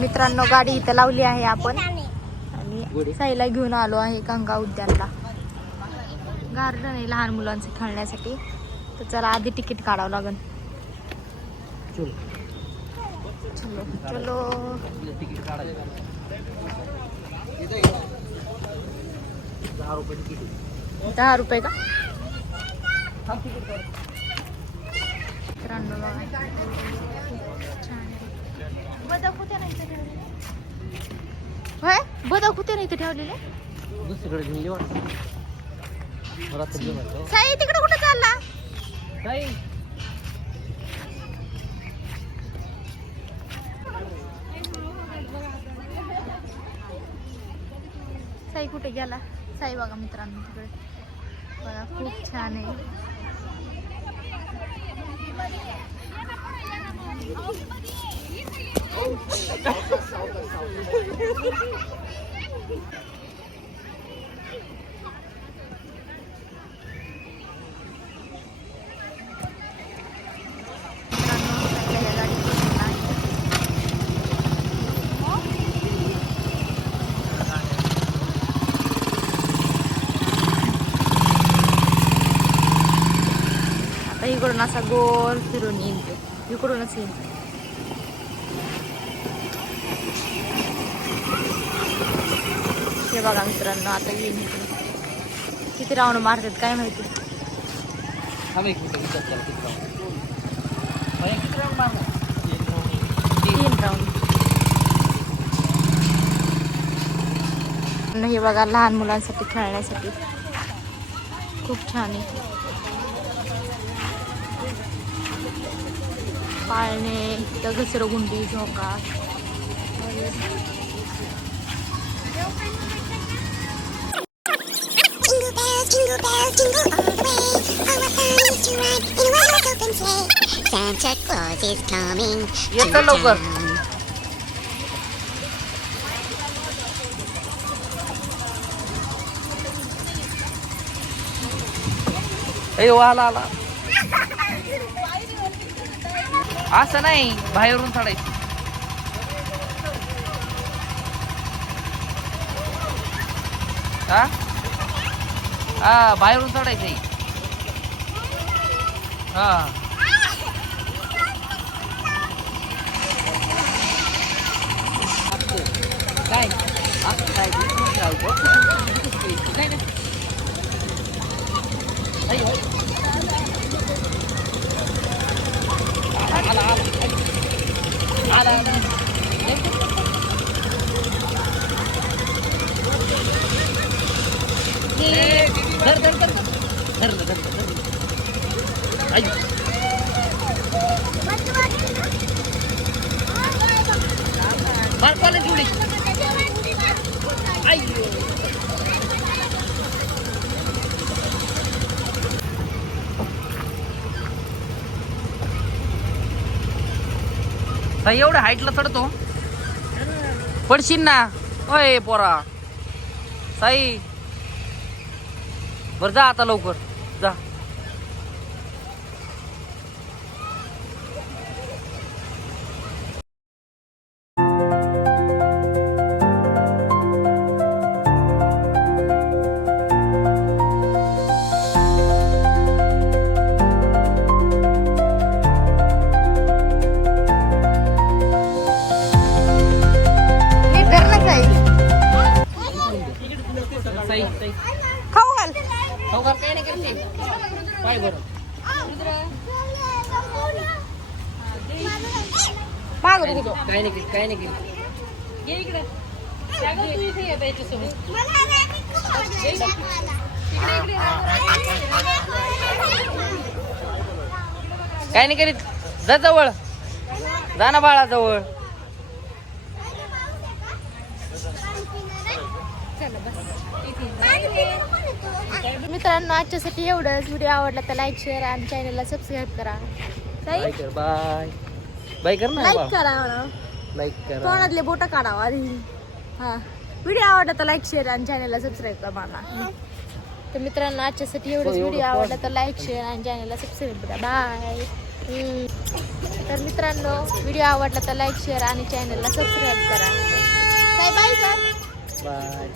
मित्रांनो गाडी इथं लावली आहे आपण आणि साईला घेऊन आलो आहे गंगा उद्यानला. गार्डन आहे लहान मुलांचं खेळण्यासाठी. तर चला आधी तिकीट काढावं लागेल. चलो चलो 10 रुपये का? मित्रांनो बदक होते ना इथे ठेवलेले. होय बदक होते ना इथे ठेवलेले. साई तिकडे कुठे चालला? साई कुठे गेला? साई बघा मित्रांनो तिकडे बघा खूप छान आहे. इकडून असा गोल फिरून येईल तो. इकडूनच येईल. हे बघा मित्रांनो आता येईल इकडे. किती राऊंड मारतात काय माहिती. 3 राऊंड. हे बघा लहान मुलांसाठी खेळण्यासाठी खूप छान आहे. पाळणे तर घसरगुंडी झोका Santa Claus is coming. येतं लवकर. आला आला. असं नाही बाहेरून चढायचं. हा बाहेरून चढायचंय. हा काय एवढ्या हाईटला चढतो पडशील ना. होय पोरा साई बर जा आता लवकर जा. खाऊ घाल. काय नाही करीत. जा जवळ जा ना बाळा जवळ. मित्रांनो आजच्यासाठी एवढंच. व्हिडिओ आवडला तर लाईक शेअर आणि चॅनलला सबस्क्राईब करा. बाय बाय कर ना. लाईक करा मला. लाईक करा. तोंडातले बोट काढावा. हा व्हिडिओ आवडला तर लाईक शेअर आणि चॅनलला सबस्क्राईब करा मला. तर मित्रांनो आजच्यासाठी एवढंच. व्हिडिओ आवडला तर लाईक शेअर आणि चॅनलला सबस्क्राईब करा. बाय. तर मित्रांनो, व्हिडिओ आवडला तर लाईक शेअर आणि चॅनलला सबस्क्राईब करा. बाय बाय कर. बाय.